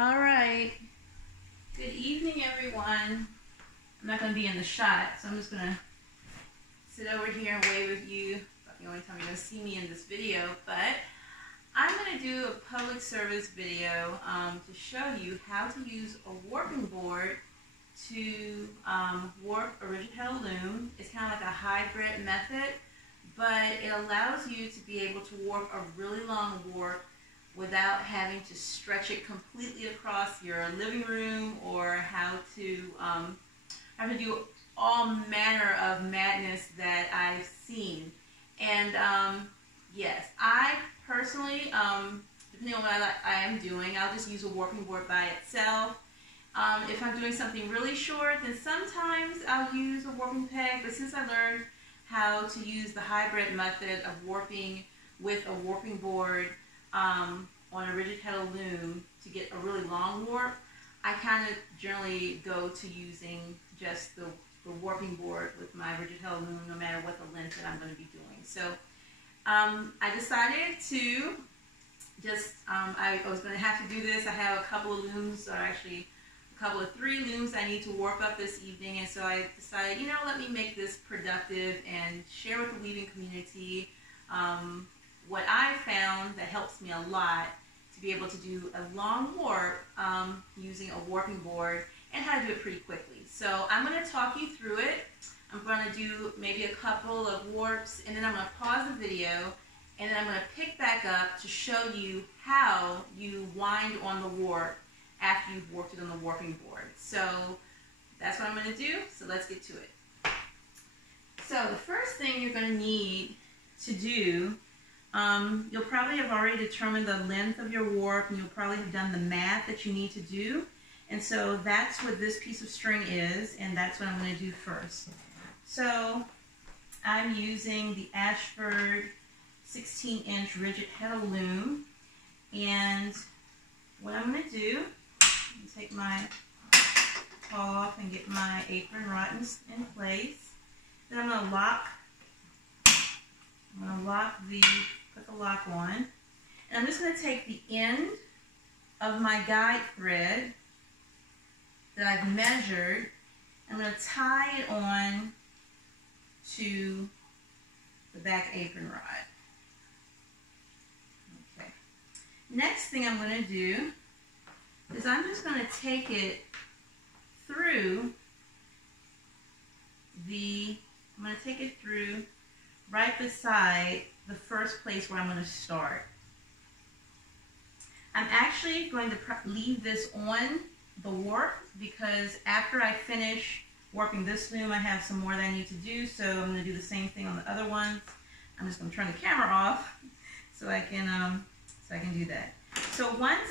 All right. Good evening, everyone. I'm not going to be in the shot, so I'm just going to sit over here and wave with you. That's the only time you're going to see me in this video, but I'm going to do a public service video to show you how to use a warping board to warp a rigid Heddle loom. It's kind of like a hybrid method, but it allows you to be able to warp a really long warp without having to stretch it completely across your living room, or have to do all manner of madness that I've seen. And yes, I personally, depending on what I am doing, I'll just use a warping board by itself. If I'm doing something really short, then sometimes I'll use a warping peg, but since I learned how to use the hybrid method of warping with a warping board on a rigid Heddle loom to get a really long warp, I kind of generally go to using just the warping board with my rigid Heddle loom, no matter what the length that I'm going to be doing. So I decided to just, I was going to have to do this. I have a couple of looms, or actually a couple of 3 looms I need to warp up this evening, and so I decided, let me make this productive and share with the weaving community what I found that helps me a lot to be able to do a long warp using a warping board, and how to do it pretty quickly. So I'm going to talk you through it. I'm going to do maybe a couple of warps, and then I'm going to pause the video, and then I'm going to pick back up to show you how you wind on the warp after you've warped it on the warping board. So that's what I'm going to do, so let's get to it. So the first thing you're going to need to do, you'll probably have already determined the length of your warp, and you'll probably have done the math that you need to do. And so that's what this piece of string is, and that's what I'm going to do first. So I'm using the Ashford 16-inch rigid Heddle loom, and what I'm going to do, take my paw off and get my apron rod in place. Then I'm going to put the lock on, and I'm just going to take the end of my guide thread that I've measured, I'm going to tie it on to the back apron rod. Okay. Next thing I'm going to do is I'm just going to take it through right beside the first place where I'm going to start. I'm actually going to leave this on the warp, because after I finish warping this loom, I have some more that I need to do, so I'm going to do the same thing on the other ones. I'm just going to turn the camera off so I can do that. So once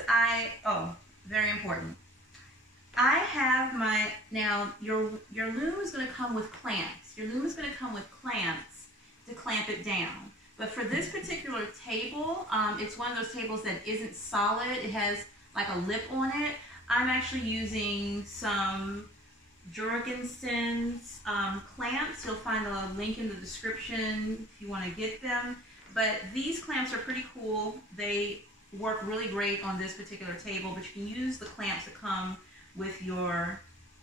very important, I have now your loom is going to come with clamps. Your loom is going to come with clamps to clamp it down. But for this particular table, it's one of those tables that isn't solid. It has like a lip on it. I'm actually using some Jorgensen's clamps. You'll find a link in the description if you want to get them. But these clamps are pretty cool. They work really great on this particular table, but you can use the clamps that come with your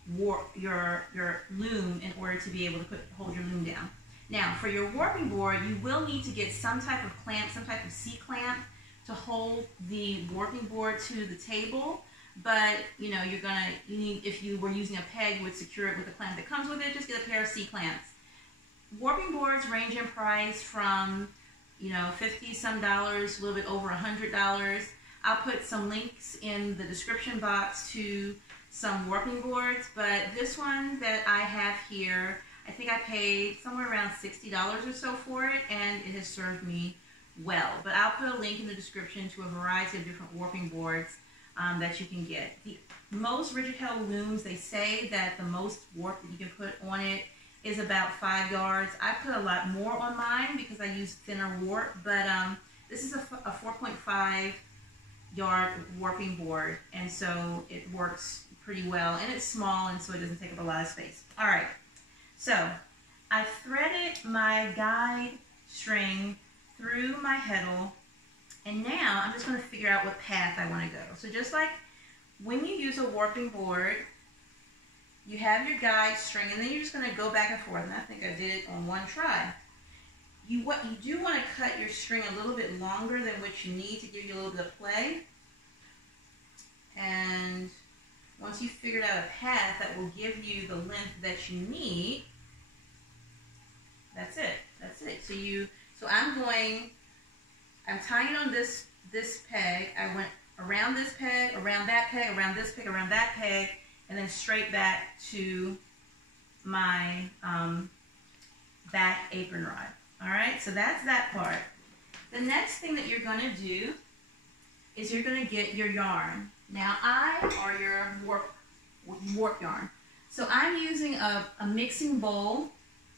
loom in order to be able to hold your loom down. Now, for your warping board, you will need to get some type of clamp, some type of C-clamp to hold the warping board to the table. But, you need, if you were using a peg, you would secure it with a clamp that comes with it. Just get a pair of C-clamps. Warping boards range in price from, $50-some, a little bit over $100. I'll put some links in the description box to some warping boards, but this one that I have here, I think I paid somewhere around $60 or so for it, and it has served me well. But I'll put a link in the description to a variety of different warping boards that you can get. Most rigid Heddle looms, they say that the most warp that you can put on it is about 5 yards. I put a lot more on mine because I use thinner warp, but this is a 4.5 yard warping board, and so it works pretty well, and it's small, and so it doesn't take up a lot of space. All right, so I threaded my guide string through my Heddle, and now I'm just going to figure out what path I want to go. So just like when you use a warping board, you have your guide string, and then you're just going to go back and forth. And I think I did it on one try. You do want to cut your string a little bit longer than what you need to give you a little bit of play. And once you've figured out a path that will give you the length that you need, that's it. That's it. So I'm tying it on this peg. I went around this peg, around that peg, around this peg, around that peg, and then straight back to my back apron rod. All right, so that's that part. The next thing that you're going to do is you're going to get your yarn. Now or your warp yarn. So I'm using a mixing bowl,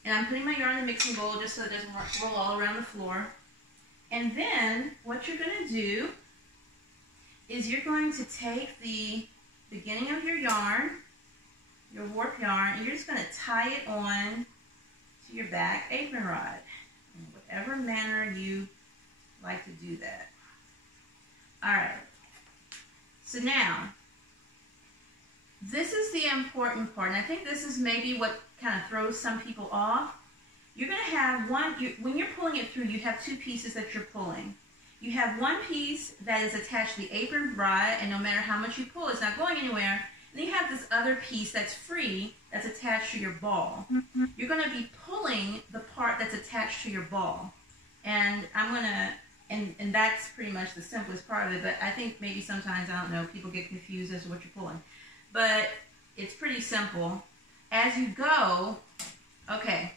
and I'm putting my yarn in the mixing bowl just so it doesn't roll all around the floor. And then what you're going to do is you're going to take the beginning of your yarn, your warp yarn, and you're just going to tie it on to your back apron rod in whatever manner you like to do that. All right. So now, this is the important part, and I think this is maybe what kind of throws some people off. You're going to have when you're pulling it through, you have two pieces that you're pulling. You have one piece that is attached to the apron rod, and no matter how much you pull, it's not going anywhere. Then you have this other piece that's free, that's attached to your ball. Mm-hmm. You're going to be pulling the part that's attached to your ball. And I'm going to, and that's pretty much the simplest part of it, but I think maybe sometimes, I don't know, people get confused as to what you're pulling. But it's pretty simple. As you go, okay,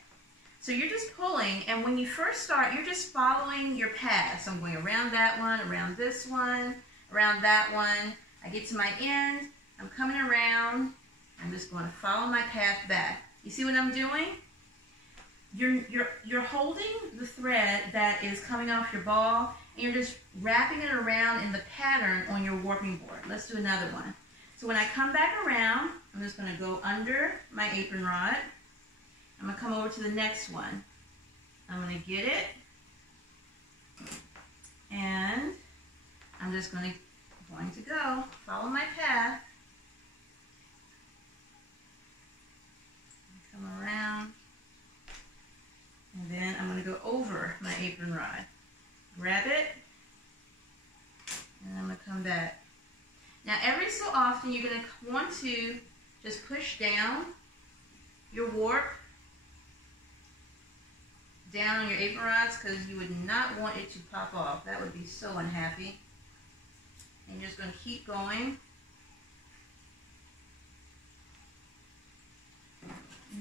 so you're just pulling, and when you first start, you're just following your path. So I'm going around that one, around this one, around that one. I get to my end, I'm coming around, I'm just going to follow my path back. You see what I'm doing? You're holding the thread that is coming off your ball, and you're just wrapping it around in the pattern on your warping board. Let's do another one. So when I come back around, I'm just going to go under my apron rod. I'm going to come over to the next one. I'm going to get it, and I'm just going to go follow my path. Come around, and then I'm going to go over my apron rod. Grab it, and I'm going to come back. Now every so often you're going to want to just push down your warp down on your apron rods, because you would not want it to pop off. That would be so unhappy. And you're just going to keep going.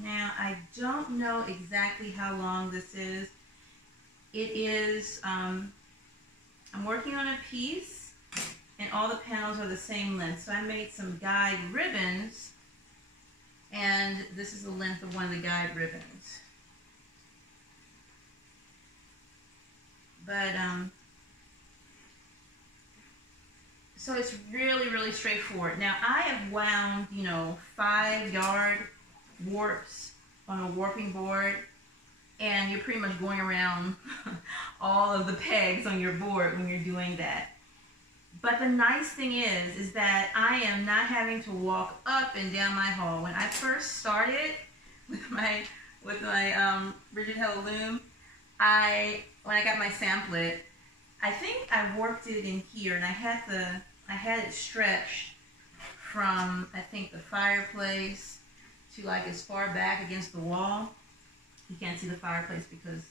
Now, I don't know exactly how long this is. It is, I'm working on a piece, and all the panels are the same length. So I made some guide ribbons, and this is the length of one of the guide ribbons. But, so it's really, really straightforward. Now, I have wound, 5-yard warps on a warping board, and you're pretty much going around all of the pegs on your board when you're doing that. But the nice thing is that I am not having to walk up and down my hall. When I first started with my rigid Heddle loom, when I got my samplet, I think I warped it in here, and I had it stretched from, I think, the fireplace to like as far back against the wall. You can't see the fireplace because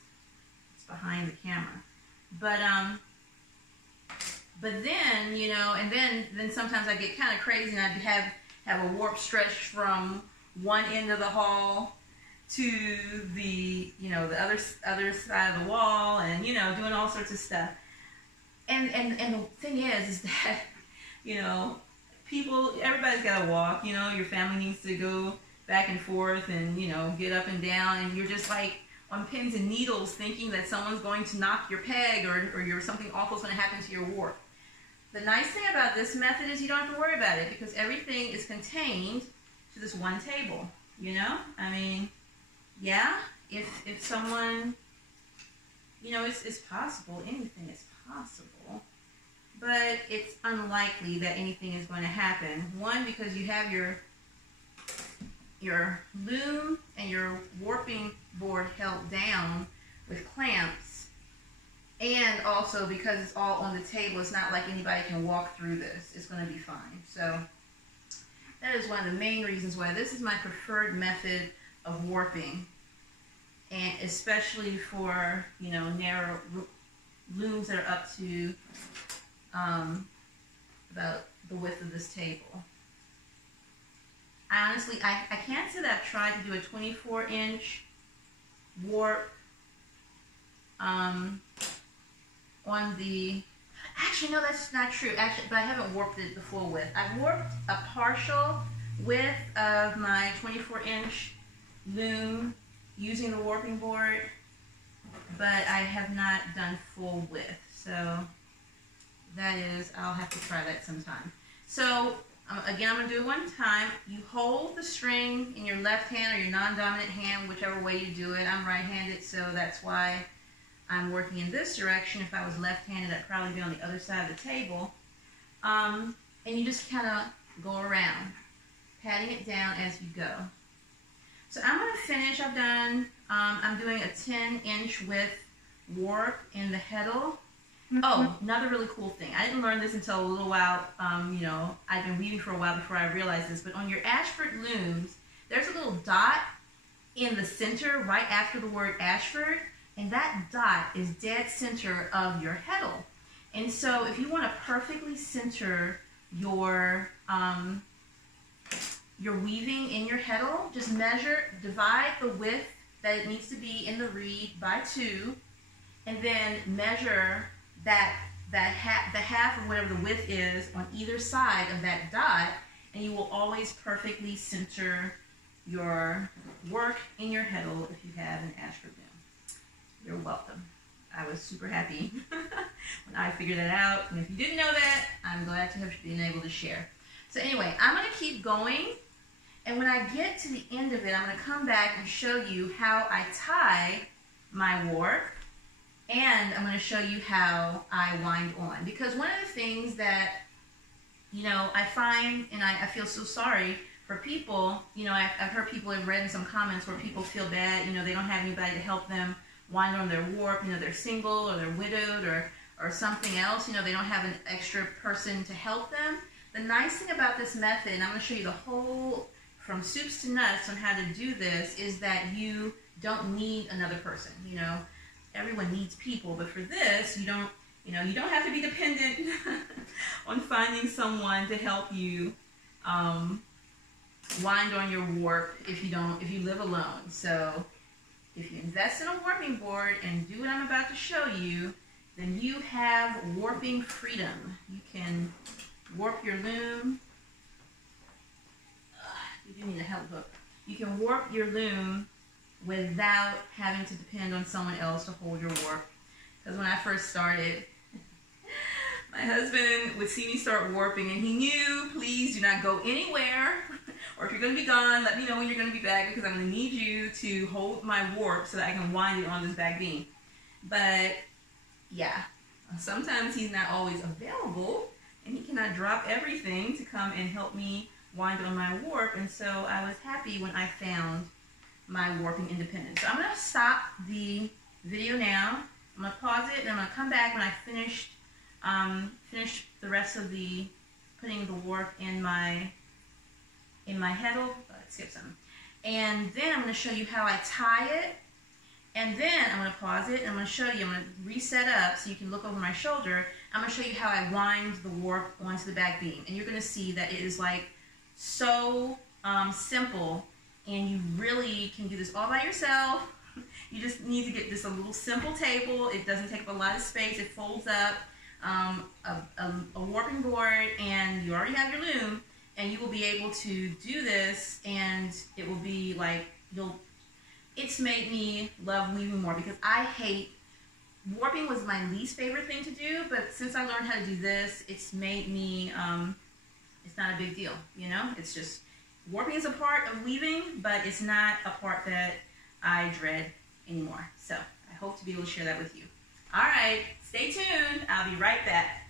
it's behind the camera. But then, and then sometimes I get kind of crazy, and I'd have a warp stretched from one end of the hall to the, the other side of the wall, and, doing all sorts of stuff. And the thing is that, everybody's got to walk, your family needs to go back and forth and, get up and down, and you're just like on pins and needles thinking that someone's going to knock your peg or something awful is going to happen to your warp. The nice thing about this method is you don't have to worry about it, because everything is contained to this one table, I mean, yeah, if someone, it's possible, anything is possible, but it's unlikely that anything is going to happen. One, because you have your loom and your warping board held down with clamps, and also because it's all on the table, it's not like anybody can walk through this. It's going to be fine. So that is one of the main reasons why this is my preferred method of warping, and especially for, you know, narrow looms that are up to about the width of this table. Honestly, I can't say that I've tried to do a 24-inch warp on the, actually no, that's not true, actually, but I haven't warped it the full width. I've warped a partial width of my 24-inch loom using the warping board, but I have not done full width. So that is, I'll have to try that sometime. So again, I'm going to do it one time. You hold the string in your left hand or your non-dominant hand, whichever way you do it. I'm right-handed, so that's why I'm working in this direction. If I was left-handed, I'd probably be on the other side of the table. And you just kind of go around, patting it down as you go. So I'm going to finish. I've done, I'm doing a 10-inch width warp in the Heddle. Oh, another really cool thing. I didn't learn this until a little while, you know, I've been weaving for a while before I realized this, but on your Ashford looms, there's a little dot in the center right after the word Ashford, and that dot is dead center of your Heddle. And so if you want to perfectly center your weaving in your Heddle, just measure, divide the width that it needs to be in the reed by 2, and then measure the half of whatever the width is on either side of that dot, and you will always perfectly center your work in your Heddle if you have an Ashford loom. You're welcome. I was super happy when I figured that out, and if you didn't know that, I'm glad to have been able to share. So anyway, I'm going to keep going, and when I get to the end of it, I'm going to come back and show you how I tie my warp. And I'm going to show you how I wind on. Because one of the things that, you know, I find, and I feel so sorry for people, you know, I've heard people have read in some comments where people feel bad, you know, they don't have anybody to help them wind on their warp, you know, they're single or they're widowed or something else, you know, they don't have an extra person to help them. The nice thing about this method, and I'm going to show you the whole, from soups to nuts on how to do this, is that you don't need another person, you know. Everyone needs people, but for this, you don't have to be dependent on finding someone to help you wind on your warp if you live alone. So if you invest in a warping board and do what I'm about to show you, then you have warping freedom. You can warp your loom. You do need a help hook. You can warp your loom without having to depend on someone else to hold your warp. Because when I first started, my husband would see me start warping and he knew, please do not go anywhere, or if you're going to be gone, let me know when you're going to be back, because I'm going to need you to hold my warp so that I can wind it on this back beam. But yeah, sometimes he's not always available and he cannot drop everything to come and help me wind on my warp, and so I was happy when I found my warping independence. So I'm going to stop the video now. I'm going to pause it, and I'm going to come back when I finish the rest of the putting the warp in my Heddle. Skip some. And then I'm going to show you how I tie it, and then I'm going to pause it, and I'm going to show you, I'm going to reset up so you can look over my shoulder. I'm going to show you how I wind the warp onto the back beam, and you're going to see that it is like so simple. And you really can do this all by yourself. You just need to get this a little simple table. It doesn't take up a lot of space. It folds up, a warping board, and you already have your loom, and you will be able to do this, and it will be like, it's made me love weaving more, because warping was my least favorite thing to do, but since I learned how to do this, it's made me, it's not a big deal, you know? It's just, warping is a part of weaving, but it's not a part that I dread anymore. So I hope to be able to share that with you. All right, stay tuned. I'll be right back.